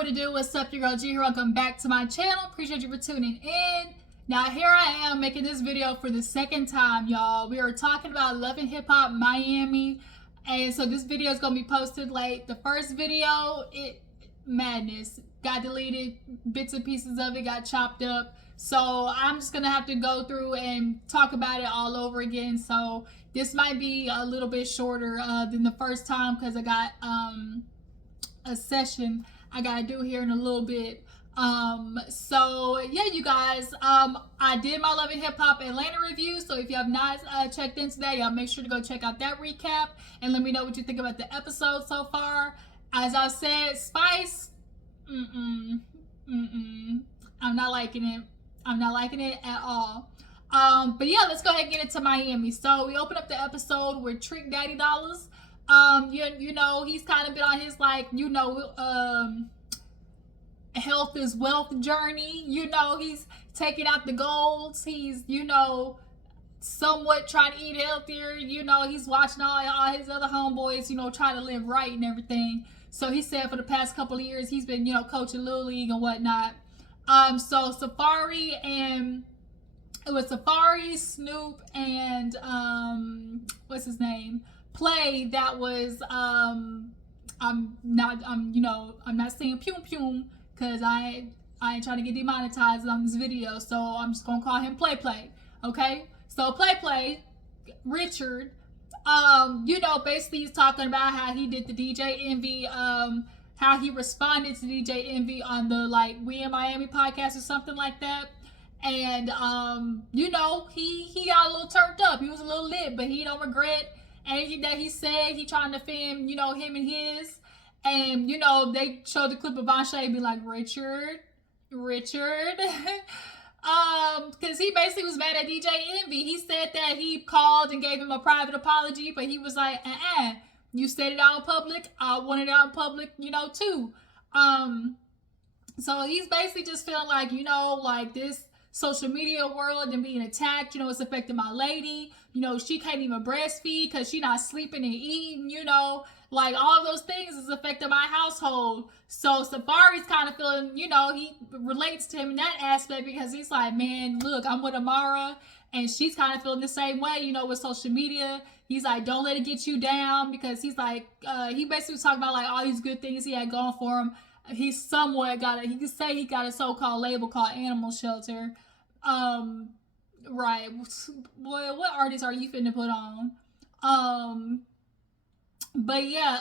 what it do? What's up, your girl G here? Welcome back to my channel. Appreciate you for tuning in. Now here I am making this video for the second time, y'all. We are talking about Love and Hip Hop Miami, and so this video is gonna be posted late. The first video, madness, got deleted, bits and pieces of it got chopped up. So I'm just gonna have to go through and talk about it all over again. So this might be a little bit shorter than the first time because I got a session I gotta do here in a little bit. So yeah, you guys, I did my Love and Hip Hop Atlanta review. So if you have not checked into that, y'all make sure to go check out that recap and let me know what you think about the episode so far. As I said, Spice, I'm not liking it. I'm not liking it at all. But yeah, let's go ahead and get into Miami. So we open up the episode with Trick Daddy Dollars. You know, he's kind of been on his, like, you know, health is wealth journey. You know, he's taking out the golds. He's, you know, somewhat trying to eat healthier. You know, he's watching all his other homeboys, you know, try to live right and everything. So he said for the past couple of years, he's been, you know, coaching Little League and whatnot. So Safaree and... It was Safaree, Snoop, and what's his name? Play that was I'm not saying Pum Pum because I ain't trying to get demonetized on this video, so I'm just gonna call him Play. Okay? So Play, Richard, you know, basically he's talking about how he did the DJ Envy, how he responded to DJ Envy on the, like, We in Miami podcast or something like that. And you know, he got a little turned up. He was a little lit, but he don't regret anything that he said. He trying to defend, you know, him and his. And you know, they showed the clip of Vonshae be like, Richard, because he basically was mad at DJ Envy. He said that he called and gave him a private apology, but he was like, you said it out in public. I want it out in public, you know, too. So he's basically just feeling like, you know, like this social media world and being attacked, you know, it's affecting my lady. You know, she can't even breastfeed because she not sleeping and eating, you know, like all those things is affecting my household. So Safaree's kind of feeling, you know, he relates to him in that aspect because he's like, man, look, I'm with Amara and she's kind of feeling the same way, you know, with social media. He's like, don't let it get you down, because he's like, he basically was talking about like all these good things he had going for him. He somewhat got he could say he got a so-called label called Animal Shelter. Right. Boy, what artist are you finna put on? But yeah,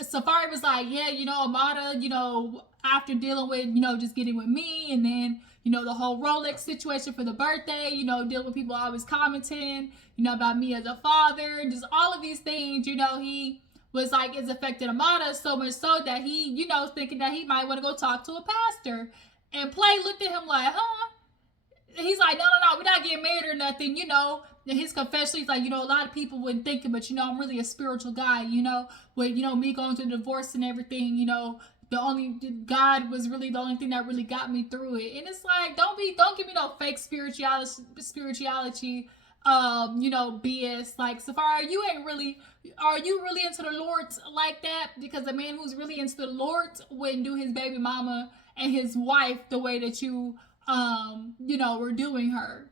Safaree was like, yeah, you know, Amara, you know, after dealing with, you know, just getting with me, and then, you know, the whole Rolex situation for the birthday, you know, dealing with people always commenting, you know, about me as a father, just all of these things, you know, he was like, it's affected Amara so much so that he, you know, thinking that he might want to go talk to a pastor. And Play looked at him like, huh? He's like, no, we're not getting married or nothing, you know. And his confession, he's like, you know, a lot of people wouldn't think it, but, you know, I'm really a spiritual guy, you know. With, you know, me going through divorce and everything, you know, God was really the only thing that really got me through it. And it's like, don't give me no fake spirituality, you know, BS. Like, Safaree, are you really into the Lord like that? Because a man who's really into the Lord wouldn't do his baby mama and his wife the way that you, you know, were doing her.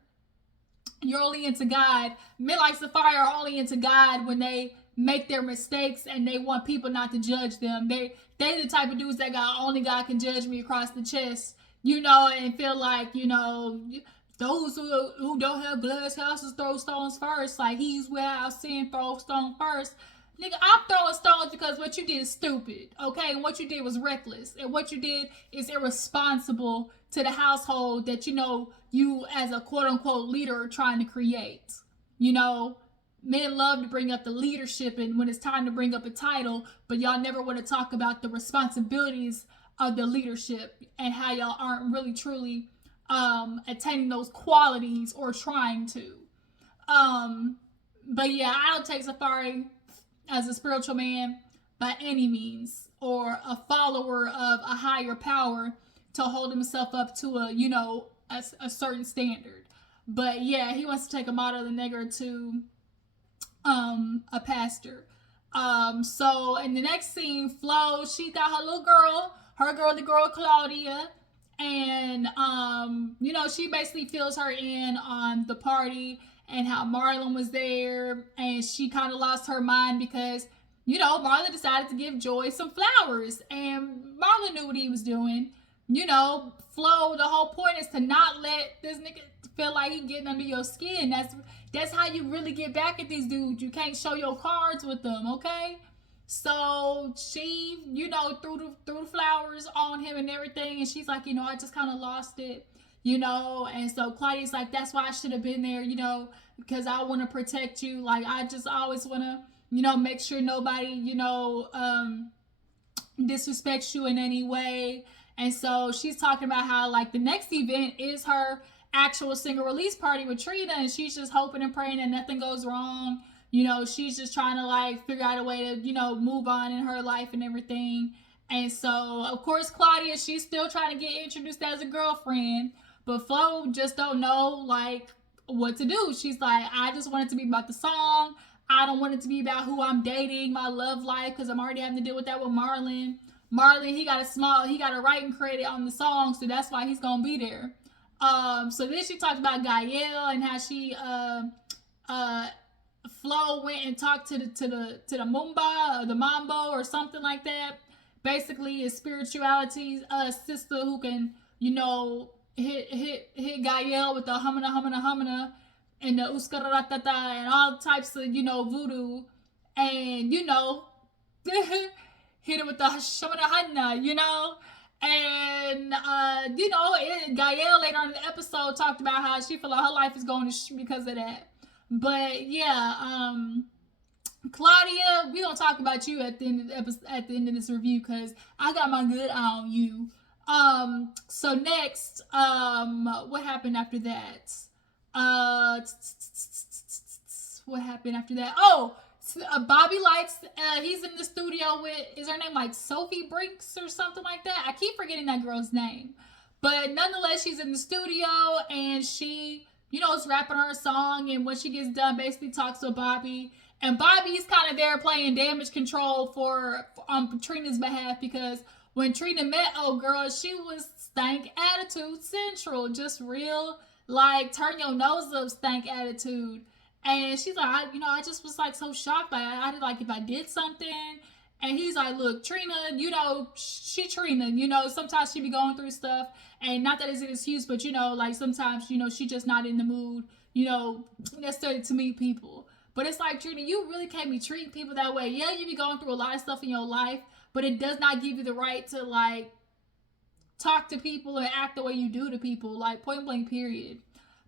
You're only into God. Men like Safaree are only into God when they make their mistakes and they want people not to judge them. They the type of dudes that only God can judge me across the chest, you know, and feel like, you know, those who don't have glass houses throw stones first. Like, he's without sin, throw stone first. Nigga, I'm throwing stones because what you did is stupid, okay? And what you did was reckless. And what you did is irresponsible to the household that, you know, you as a quote-unquote leader are trying to create. You know, men love to bring up the leadership and when it's time to bring up a title, but y'all never want to talk about the responsibilities of the leadership and how y'all aren't really truly attaining those qualities or trying to. But yeah, I don't take Safaree as a spiritual man by any means, or a follower of a higher power to hold himself up to a, you know, a certain standard. But yeah, he wants to take a model of the nigger to a pastor. So in the next scene, Flo, she got her little girl, the girl Claudia, and she basically fills her in on the party and how Marlon was there, and she kind of lost her mind because Marlon decided to give Joy some flowers, and Marlon knew what he was doing. Flo, the whole point is to not let this nigga feel like he getting under your skin. That's how you really get back at these dudes. You can't show your cards with them, okay? So she, threw the flowers on him and everything, and she's like, I just kind of lost it, And so Claudia's like, that's why I should have been there, because I want to protect you. Like I just always want to, make sure nobody, disrespects you in any way. And so she's talking about how like the next event is her actual single release party with Trina, and she's just hoping and praying that nothing goes wrong. She's just trying to like figure out a way to, move on in her life and everything. And so, of course, Claudia, she's still trying to get introduced as a girlfriend, but Flo just don't know like what to do. She's like, I just want it to be about the song. I don't want it to be about who I'm dating, my love life, because I'm already having to deal with that with Marlon. Marlon, he got a writing credit on the song, so that's why he's gonna be there. So then she talked about Gaell and how she Flo went and talked to the Mumba or the Mambo or something like that. Basically, is spirituality's sister who can hit Gaell with the humana and the uskaratata and all types of voodoo, and hit it with the shamana, and Gaell later on in the episode talked about how she feel like her life is going to because of that. But yeah, Claudia, we gonna talk about you at the end of this review because I got my good eye on you. So next, what happened after that? What happened after that? Oh, Bobby likes, he's in the studio with, is her name like Sophie Brinks or something like that? I keep forgetting that girl's name. But nonetheless, she's in the studio and she, is rapping her song. And when she gets done, basically talks to Bobby. And Bobby's kind of there playing damage control for Trina's behalf because when Trina met old girl, she was stank attitude central. Just real, like, turn your nose up stank attitude. And she's like, I just was like so shocked. Like, I did like if I did something. And he's like, look, Trina, she Trina, sometimes she be going through stuff. And not that it's an excuse, but, like sometimes, she just not in the mood, necessarily to meet people. But it's like, Trina, you really can't be treating people that way. Yeah, you be going through a lot of stuff in your life, but it does not give you the right to, like, talk to people or act the way you do to people. Like, point blank, period.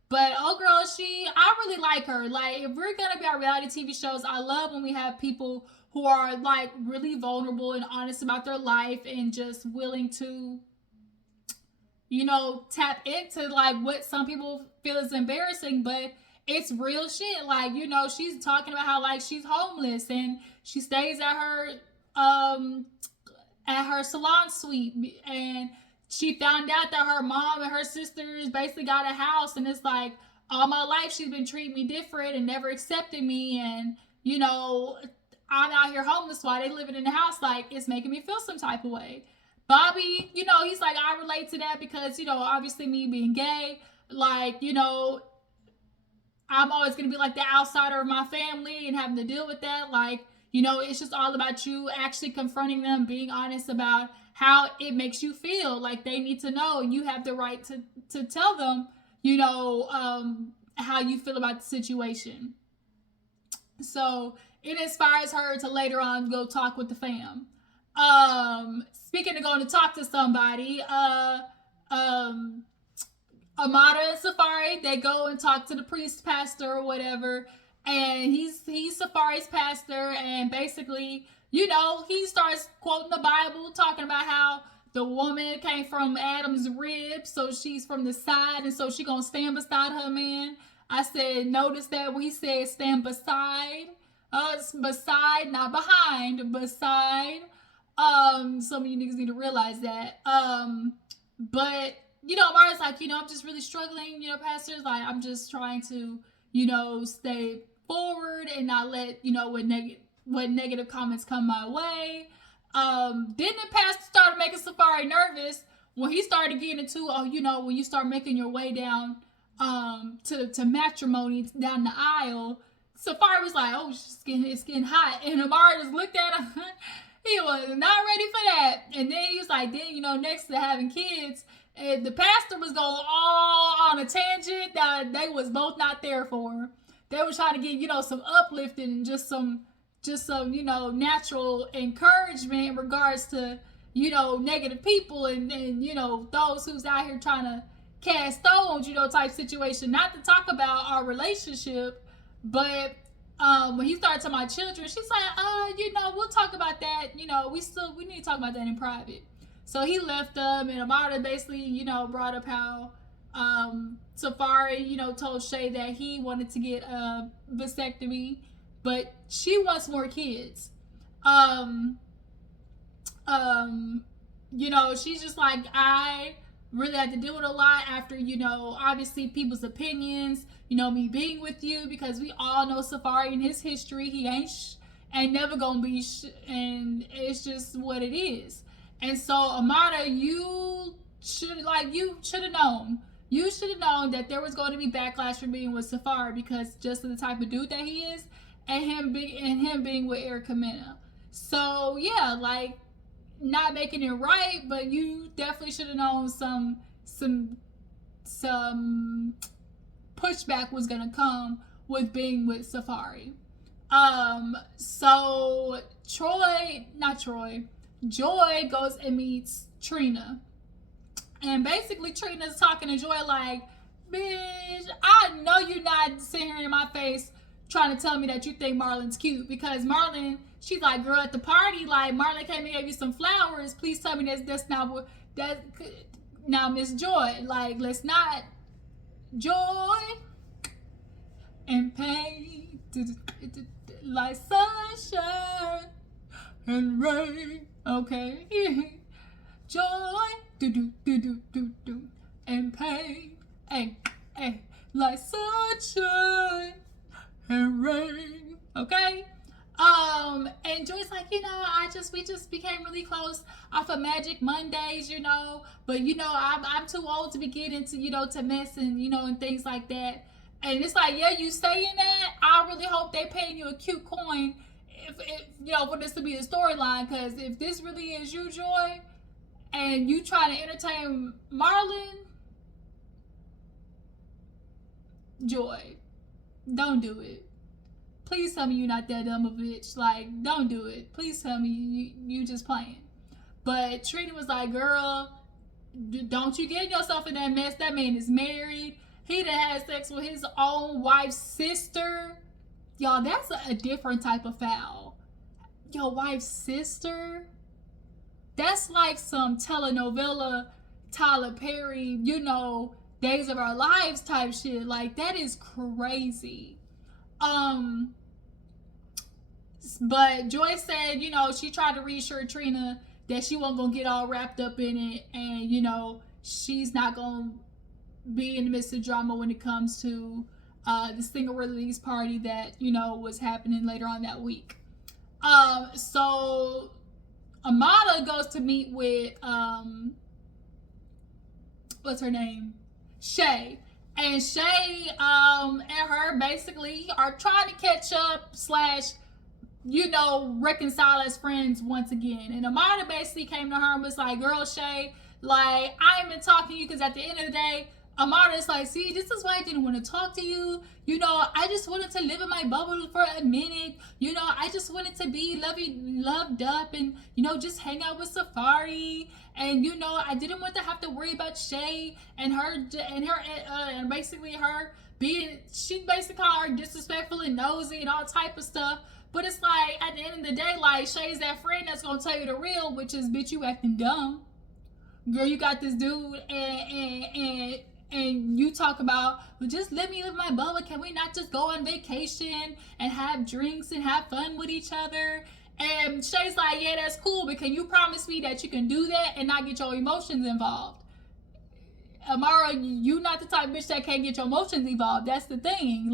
But oh girl, I really like her. Like, if we're gonna be on reality TV shows, I love when we have people who are like really vulnerable and honest about their life and just willing to, tap into like what some people feel is embarrassing, but it's real shit. Like, she's talking about how like she's homeless and she stays at her salon suite, and she found out that her mom and her sisters basically got a house, and it's like all my life she's been treating me different and never accepted me, and I'm out here homeless while they living in the house. Like, it's making me feel some type of way. Bobby, he's like, I relate to that because obviously me being gay, like, I'm always gonna be like the outsider of my family and having to deal with that. Like, it's just all about you actually confronting them, being honest about how it makes you feel. Like, they need to know, and you have the right to tell them, how you feel about the situation. So it inspires her to later on go talk with the fam. Speaking of going to talk to somebody, Amara and Safaree, they go and talk to the priest pastor or whatever, and he's Safaree's pastor, and basically, he starts quoting the Bible, talking about how the woman came from Adam's rib, so she's from the side, and so she gonna stand beside her man. I said, notice that we said stand beside. It's beside, not behind, beside. Some of you niggas need to realize that. But Mara's like, I'm just really struggling, pastors, like, I'm just trying to, stay forward and not let, what negative comments come my way. Then the pastor started making Safaree nervous when he started getting into, when you start making your way down to matrimony down the aisle. Safaree was like, oh, it's getting hot. And Amara just looked at him. He was not ready for that. And then he was like, next to having kids, the pastor was going all on a tangent that they was both not there for. They were trying to get, some uplifting and just some, natural encouragement in regards to, negative people and those who's out here trying to cast stones, type situation. Not to talk about our relationship, but when he started talking about children, she's like, we'll talk about that. We need to talk about that in private. So he left them, and Amara basically, brought up how Safaree, told Shay that he wanted to get a vasectomy, but she wants more kids. She's just like, I really had to deal with a lot after, obviously people's opinions, me being with you, because we all know Safaree and his history. He ain't never gonna be, and it's just what it is. And so, Amara, you should have known. You should have known that there was going to be backlash for being with Safaree because just of the type of dude that he is, and him being with Erica Mena. So yeah, not making it right, but you definitely should have known some pushback was gonna come with being with Safaree. So Joy goes and meets Trina. And basically Trina's talking to Joy like, bitch, I know you're not sitting here in my face trying to tell me that you think Marlon's cute, because Marlon, she's like, girl, at the party, Marlon came and gave you some flowers. Please tell me that's not what that. Now, Miss Joy, let's not. Joy and pain, like sunshine and rain. Okay, joy, and pain, like sunshine and rain. Okay. And Joy's like, we just became really close off of Magic Mondays, but I'm too old to be getting to, to mess and, and things like that. And it's like, yeah, you saying that? I really hope they paying you a cute coin if for this to be a storyline, because if this really is you, Joy, and you trying to entertain Marlon, Joy, don't do it. Please tell me you're not that dumb a bitch. Don't do it. Please tell me you just playing. But Trina was like, girl, don't you get yourself in that mess. That man is married. He done had sex with his own wife's sister. Y'all, that's a different type of foul. Your wife's sister? That's like some telenovela, Tyler Perry, Days of Our Lives type shit. That is crazy. But Joy said, she tried to reassure Trina that she wasn't gonna get all wrapped up in it, and she's not gonna be in the midst of drama when it comes to the single release party that was happening later on that week. So Amada goes to meet with what's her name, Shay. And Shay and her basically are trying to catch up / reconcile as friends once again. And Amara basically came to her and was like, girl, Shay, I ain't been talking to you because at the end of the day, Amara's like, see, this is why I didn't want to talk to you. I just wanted to live in my bubble for a minute. I just wanted to be loved up and, just hang out with Safaree. And, I didn't want to have to worry about Shay and basically her she basically called her disrespectful and nosy and all type of stuff. But it's at the end of the day, Shay's that friend that's going to tell you the real, which is, bitch, you acting dumb. Girl, you got this dude and you talk about, well, just let me live my bubble. Can we not just go on vacation and have drinks and have fun with each other? And Shay's like, yeah, that's cool, but can you promise me that you can do that and not get your emotions involved? Amara, you not the type of bitch that can't get your emotions involved. That's the thing.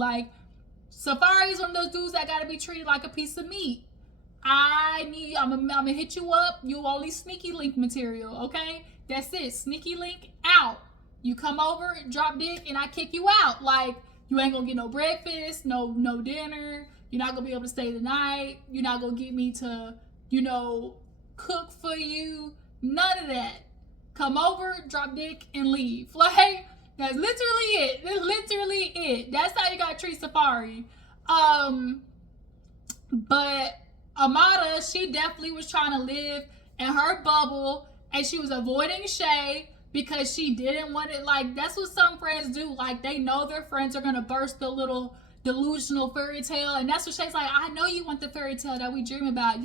Safaree is one of those dudes that gotta be treated like a piece of meat. I'm gonna hit you up. You only sneaky link material, okay? That's it. Sneaky link out. You come over, drop dick, and I kick you out. Like, you ain't gonna get no breakfast, no dinner. You're not gonna be able to stay the night. You're not gonna get me to, cook for you. None of that. Come over, drop dick, and leave. Like, that's literally it. That's literally it. That's how you gotta treat Safaree. But Amara, she definitely was trying to live in her bubble, and she was avoiding Shay because she didn't want it. Like, that's what some friends do. Like, they know their friends are gonna burst the little delusional fairy tale, and that's what Shay's like. I know you want the fairy tale that we dream about,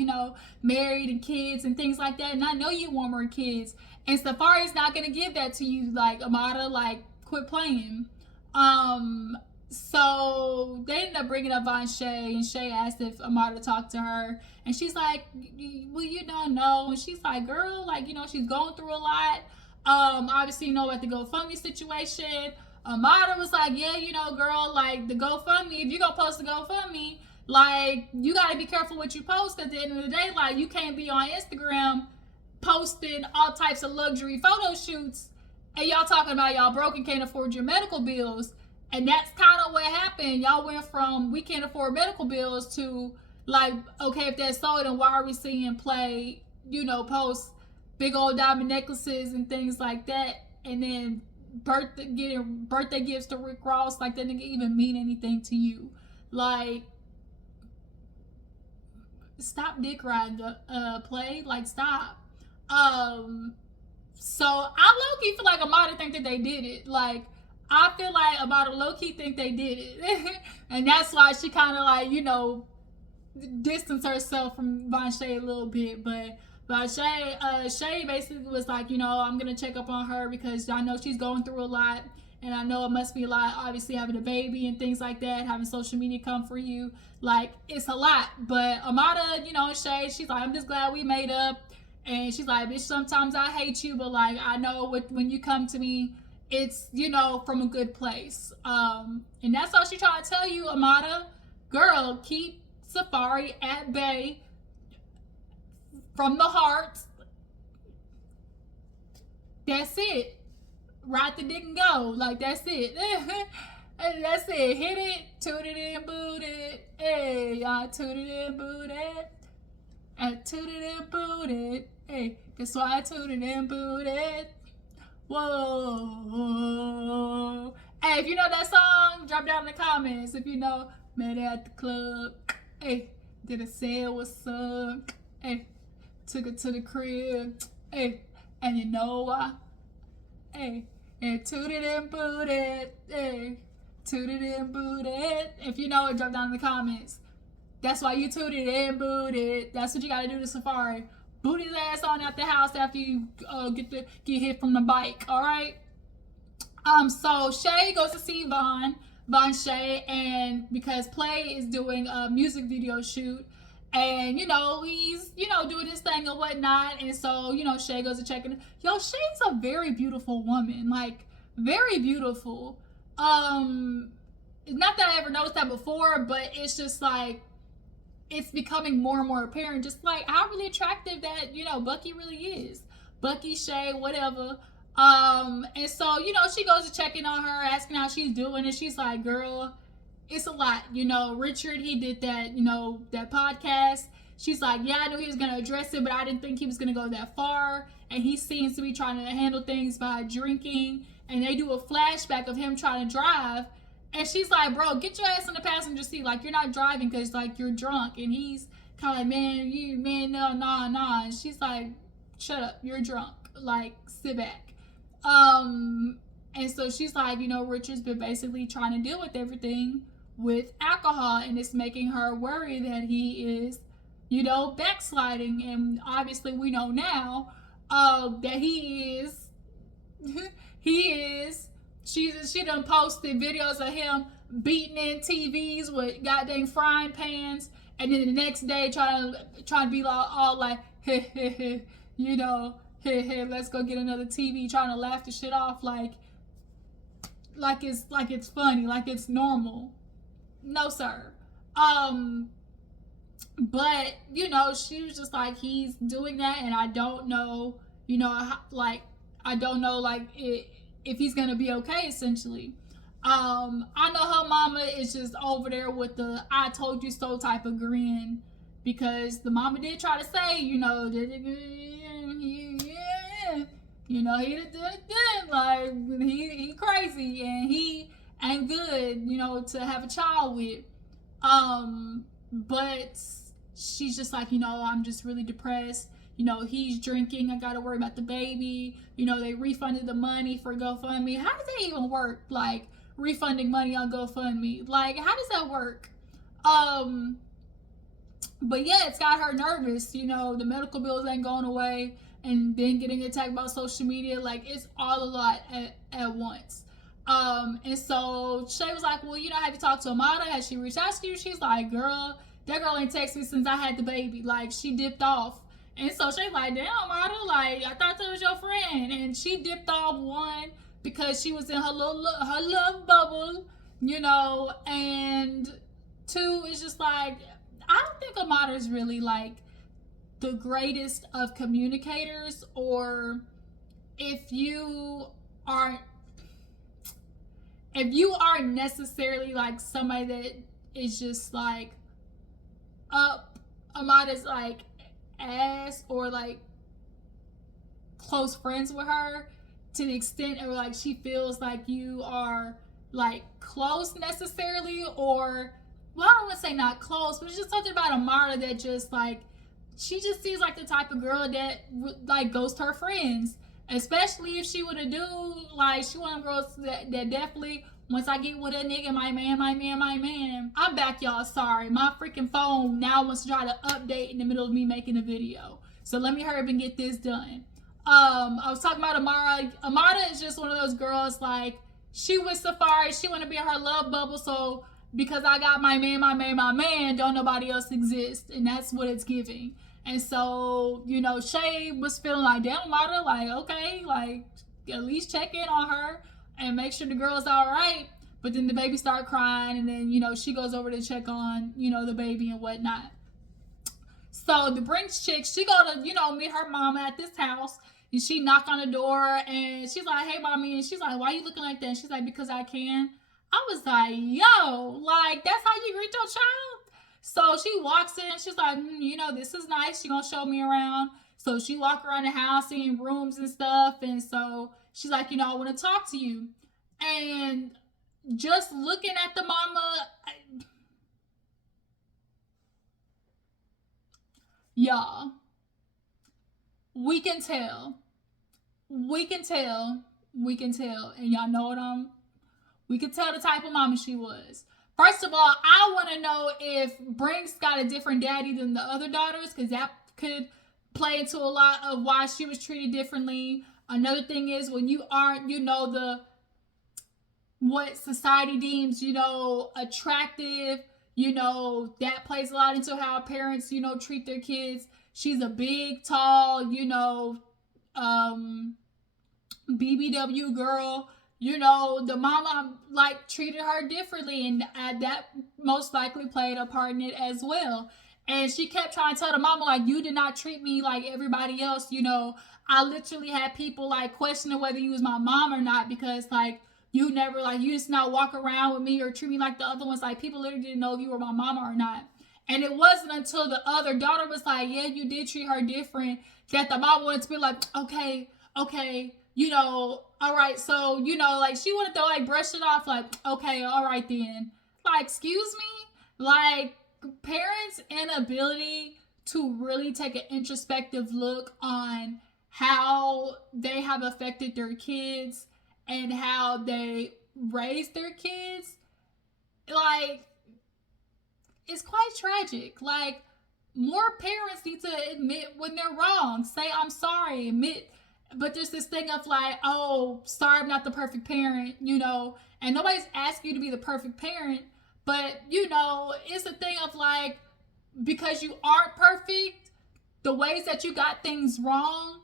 married and kids and things like that, and I know you want more kids. And Safaree's not gonna give that to you. Like, Amara, like, quit playing. So they ended up bringing up Vonshae, and Shay asked if Amara talked to her, and she's like, well, you don't know. And she's like, girl, like, she's going through a lot. Obviously, about the GoFundMe situation. Amara was like, yeah, girl, like, the GoFundMe, if you're gonna post the GoFundMe, like, you gotta be careful what you post. At the end of the day, like, you can't be on Instagram posting all types of luxury photo shoots, and y'all talking about y'all broke and can't afford your medical bills. And that's kind of what happened. Y'all went from we can't afford medical bills to, like, okay, if that's so, then why are we seeing Play, post big old diamond necklaces and things like that, and then getting birthday gifts to Rick Ross, like, that didn't even mean anything to you. Like, stop dick riding, Play. Like, stop. So I low-key feel like Amara think that they did it. Like, I feel like Amara low-key think they did it. And that's why she kind of, like, distanced herself from Vonshae a little bit. But Shay basically was like, I'm going to check up on her because I know she's going through a lot. And I know it must be a lot, obviously, having a baby and things like that, having social media come for you. Like, it's a lot. But Amara, Shay, she's like, I'm just glad we made up. And she's like, bitch, sometimes I hate you, but, like, I know when you come to me, it's, from a good place. And that's all she trying to tell you, Amara. Girl, keep Safaree at bay from the heart. That's it. Ride the dick and go. Like, that's it. That's it. Hit it, toot it and boot it. Hey, I toot it and boot it. I toot it and boot it. Hey, that's why I toot it and boot it. Whoa. Hey, if you know that song, drop down in the comments. If you know, met at the club. Hey, did I say what's up? Hey, took it to the crib. Hey, and you know why? Hey, and tooted and booted. Hey, tooted and booted. If you know it, drop down in the comments. That's why you tooted and booted. That's what you gotta do to Safaree. Boot his ass on out the house after you get hit from the bike. All right. So Shay goes to see Vonshae, and because Play is doing a music video shoot, and he's doing his thing and whatnot, and so Shay goes to check in. Yo, Shay's a very beautiful woman, like, very beautiful. Not that I ever noticed that before, but it's just like, it's becoming more and more apparent, just like how really attractive that Bucky really is. Bucky, Shay, whatever. And so she goes to check in on her, asking how she's doing, and she's like, girl, it's a lot. Richard, he did that that podcast. She's like, yeah, I knew he was gonna address it, but I didn't think he was gonna go that far. And he seems to be trying to handle things by drinking, and they do a flashback of him trying to drive. And she's like, bro, get your ass in the passenger seat. Like, you're not driving because, like, you're drunk. And he's kind of like, man, no, nah. And she's like, shut up, you're drunk. Like, sit back. And so she's like, Richard's been basically trying to deal with everything with alcohol. And it's making her worry that he is, backsliding. And obviously we know now that he is. She done posted videos of him beating in TVs with goddamn frying pans, and then the next day trying to be all like, hey, let's go get another TV, trying to laugh the shit off like it's funny, like it's normal. No, sir. But, you know, she was just like, he's doing that, and I don't know, you know, like, I don't know, like, if he's going to be okay, essentially. I know her mama is just over there with the I told you so type of grin, because the mama did try to say, you know, you know, he did like he crazy and he ain't good, you know, to have a child with. But she's just like, you know, I'm just really depressed. You know, he's drinking. I got to worry about the baby. You know, they refunded the money for GoFundMe. How does that even work? Like, refunding money on GoFundMe. Like, how does that work? But yeah, it's got her nervous. You know, the medical bills ain't going away. And then getting attacked by social media. Like, it's all a lot at once. And so Shay was like, well, you know, have you talked to Amara? Has she reached out to you? She's like, girl, that girl ain't texted me since I had the baby. Like, she dipped off. And so Shay's like, damn, Amara, like, I thought that was your friend. And she dipped off, one, because she was in her love bubble, you know, and two, it's just like, I don't think Amara is really like the greatest of communicators, or if you aren't necessarily like somebody that is just like up Amada's like ass, or like close friends with her to the extent or like she feels like you are like close necessarily, or well, I don't want to say not close, but it's just something about Amara that just like, she just seems like the type of girl that like goes to her friends, especially if she would have do like, she one of them girls that definitely, once I get with a nigga, my man. I'm back, y'all. Sorry, my freaking phone now wants to try to update in the middle of me making a video, so let me hurry up and get this done. I was talking about Amara. Amara is just one of those girls, like, she with Safaree, she want to be in her love bubble, so because I got my man, don't nobody else exist, and that's what it's giving. And so, you know, Shay was feeling like, damn, Amara, like, okay, like, at least check in on her and make sure the girl's all right. But then the baby started crying, and then, you know, she goes over to check on, you know, the baby and whatnot. So the Brinks chick, she go to, you know, meet her mama at this house, and she knock on the door, and she's like, hey, mommy, and she's like, why you looking like that? And she's like, because I can. I was like, yo, like, that's how you greet your child? So she walks in, she's like, you know, this is nice. She gonna show me around. So she walk around the house, seeing rooms and stuff, and so she's like, you know, I want to talk to you. And just looking at the mama, y'all, we can tell. We can tell. We can tell. And y'all know what we could tell the type of mama she was. First of all, I want to know if Brinks got a different daddy than the other daughters, because that could play into a lot of why she was treated differently. Another thing is, when you aren't, you know, the what society deems, you know, attractive, you know, that plays a lot into how parents, you know, treat their kids. She's a big, tall, you know, BBW girl. You know, the mama like treated her differently, and that most likely played a part in it as well. And she kept trying to tell the mama, like, you did not treat me like everybody else. You know, I literally had people like questioning whether you was my mom or not, because like, you never, like, you just not walk around with me or treat me like the other ones. Like, people literally didn't know if you were my mama or not. And it wasn't until the other daughter was like, yeah, you did treat her different, that the mom wanted to be like, okay, you know, all right, so, you know, like, she wanted to, like, brush it off, like, okay, all right then. Like, excuse me? Like, parents' inability to really take an introspective look on how they have affected their kids and how they raise their kids, like, it's quite tragic. Like, more parents need to admit when they're wrong. Say, I'm sorry, admit. But there's this thing of like, oh, sorry, I'm not the perfect parent, you know, and nobody's asking you to be the perfect parent, but, you know, it's a thing of like, because you aren't perfect, the ways that you got things wrong,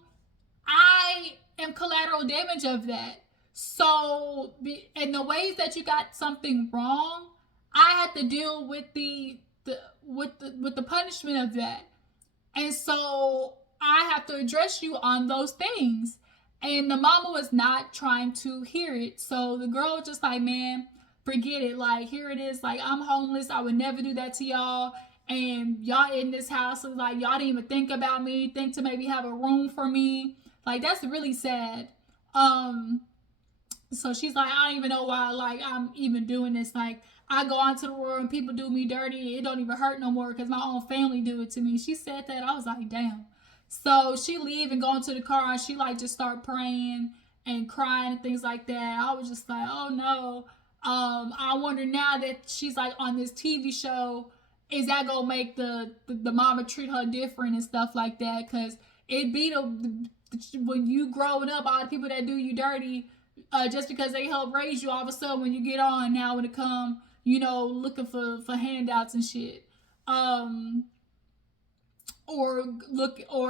I am collateral damage of that. So, in the ways that you got something wrong, I had to deal with the the punishment of that. And so I have to address you on those things. And the mama was not trying to hear it. So the girl was just like, man, forget it. Like, here it is. Like, I'm homeless. I would never do that to y'all. And y'all in this house, like, y'all didn't even think about me, think to maybe have a room for me. Like, that's really sad. So she's like, I don't even know why, like, I'm even doing this. Like, I go onto the world and people do me dirty. It don't even hurt no more because my own family do it to me. She said that. I was like, damn. So she leave and go into the car and she like just start praying and crying and things like that. I was just like, oh no. I wonder now that she's like on this TV show, is that gonna make the mama treat her different and stuff like that? Cause it be when you growing up, all the people that do you dirty, just because they help raise you, all of a sudden when you get on now when it come, looking for handouts and shit. Or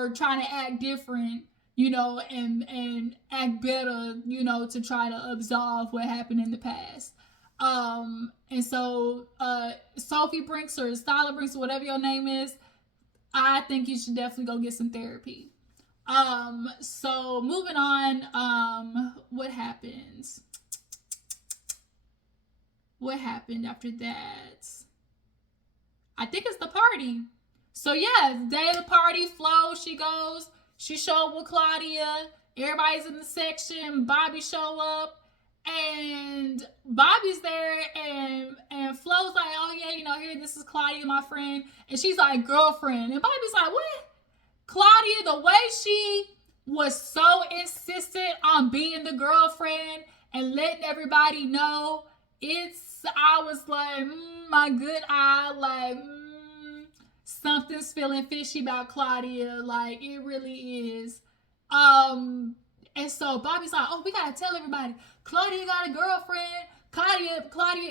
trying to act different, and act better, to try to absolve what happened in the past. And so Sophie Brinks or Styler Brinks or whatever your name is, I think you should definitely go get some therapy. So moving on, what happens? What happened after that? I think it's the party. So yeah, day of the party, Flo, she show up with Claudia, everybody's in the section, Bobby show up, and Bobby's there, and Flo's like, oh yeah, here, this is Claudia, my friend, and she's like, girlfriend, and Bobby's like, what? Claudia, the way she was so insistent on being the girlfriend and letting everybody know, I was like, my good eye, like, something's feeling fishy about Claudia, like it really is. And so Bobby's like, oh, we gotta tell everybody, Claudia got a girlfriend. Claudia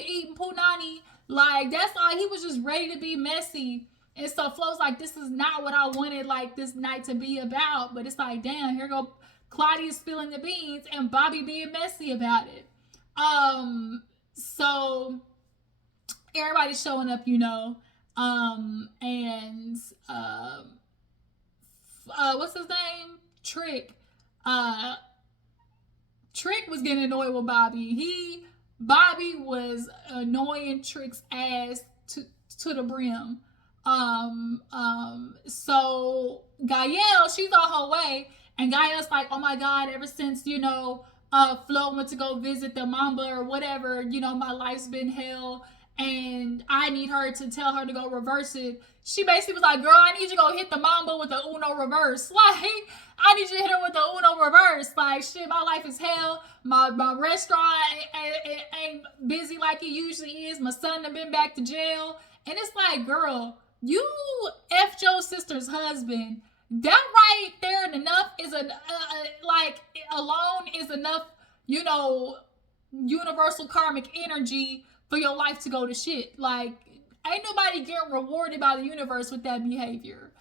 eating punani. Like, that's all. He was just ready to be messy. And so Flo's like, this is not what I wanted, like, this night to be about. But it's like, damn, here go Claudia spilling the beans and Bobby being messy about it. So everybody's showing up, and what's his name? Trick. Trick was getting annoyed with Bobby. Bobby was annoying Trick's ass to the brim. So Gaell, she's on her way, and Gaell's like, oh my God, ever since, Flo went to go visit the Mamba or whatever, my life's been hell, and I need her to tell her to go reverse it. She basically was like, girl, I need you to go hit the Mamba with the Uno reverse. Like, I need you to hit her with the Uno reverse. Like, shit, my life is hell. My restaurant ain't busy like it usually is. My son done been back to jail. And it's like, girl, you effed your sister's husband. That right there and enough is alone is enough, universal karmic energy for your life to go to shit. Like, ain't nobody getting rewarded by the universe with that behavior.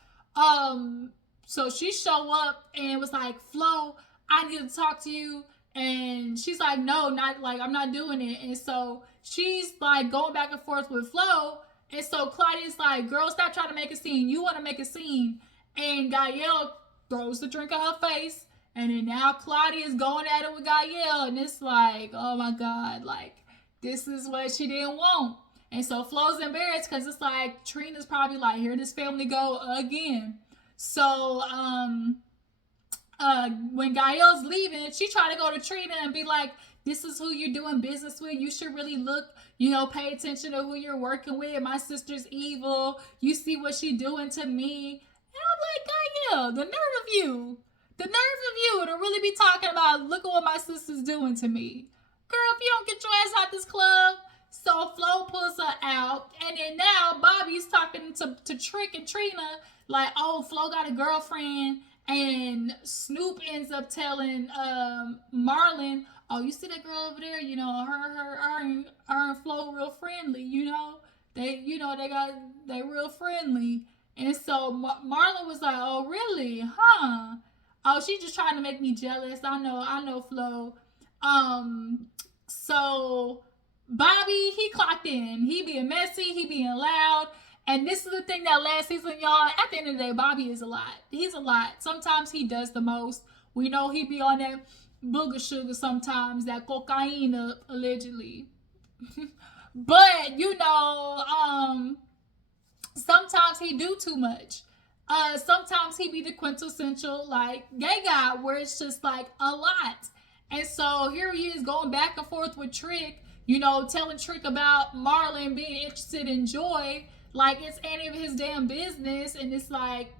So she show up and was like, Flo, I need to talk to you. And she's like, no, not like, I'm not doing it. And so she's like going back and forth with Flo. And so Claudia's like, girl, stop trying to make a scene. You want to make a scene. And Gaell throws the drink in her face. And then now Claudia's going at it with Gaell. And it's like, oh my God, like, this is what she didn't want. And so Flo's embarrassed because it's like, Trina's probably like, here this family go again. So, when Gaell's leaving, she tried to go to Trina and be like, this is who you're doing business with. You should really look, pay attention to who you're working with. My sister's evil. You see what she doing to me. And I'm like, Gaell, the nerve of you to really be talking about, look at what my sister's doing to me. Girl, if you don't get your ass out this club. So Flo pulls her out. And then now Bobby's talking to Trick and Trina like, oh, Flo got a girlfriend. And Snoop ends up telling Marlon, oh, you see that girl over there? Her and Flo real friendly. They real friendly. And so Marlon was like, oh, really? Huh? Oh, she just trying to make me jealous. I know Flo. So Bobby, he clocked in. He being messy. He being loud. And this is the thing that last season, y'all, at the end of the day, Bobby is a lot. He's a lot. Sometimes he does the most. We know he be on that booger sugar sometimes, that cocaine allegedly. But, sometimes he do too much. Sometimes he be the quintessential, like, gay guy, where it's just, like, a lot. And so here he is going back and forth with Trick, telling Trick about Marlon being interested in Joy, like it's any of his damn business. And it's like,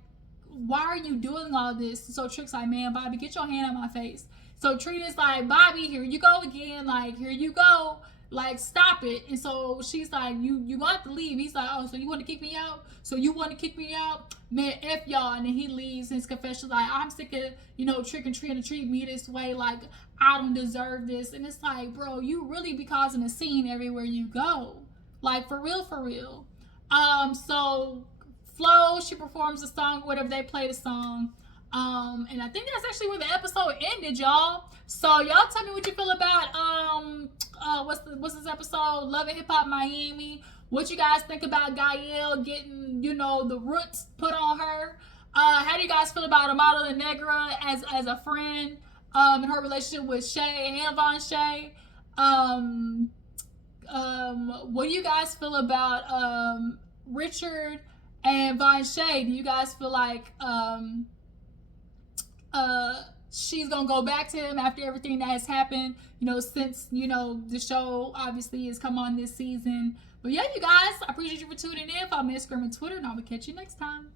why are you doing all this? So Trick's like, man, Bobby, get your hand on my face. So Trina's like, Bobby, here you go again. Like, here you go. Like, stop it. And so she's like, you want to leave. He's like, oh, so you want to kick me out? So you want to kick me out? Man, F y'all. And then he leaves his confession like, I'm sick of, Trick and Trina treat me this way. Like, I don't deserve this. And it's like, bro, you really be causing a scene everywhere you go. Like, for real, for real. So Flo, she performs the song, whatever, they play the song. And I think that's actually where the episode ended, y'all. So y'all tell me what you feel about what's this episode? Love and Hip Hop Miami. What you guys think about Gaell getting, the roots put on her? How do you guys feel about Amara and Negra as a friend? In her relationship with Shay and Vonshae? What do you guys feel about Richard and Vonshae? Do you guys feel like she's gonna go back to him after everything that has happened, since the show obviously has come on this season? But yeah, you guys, I appreciate you for tuning in. Follow me on Instagram and Twitter, and I will catch you next time.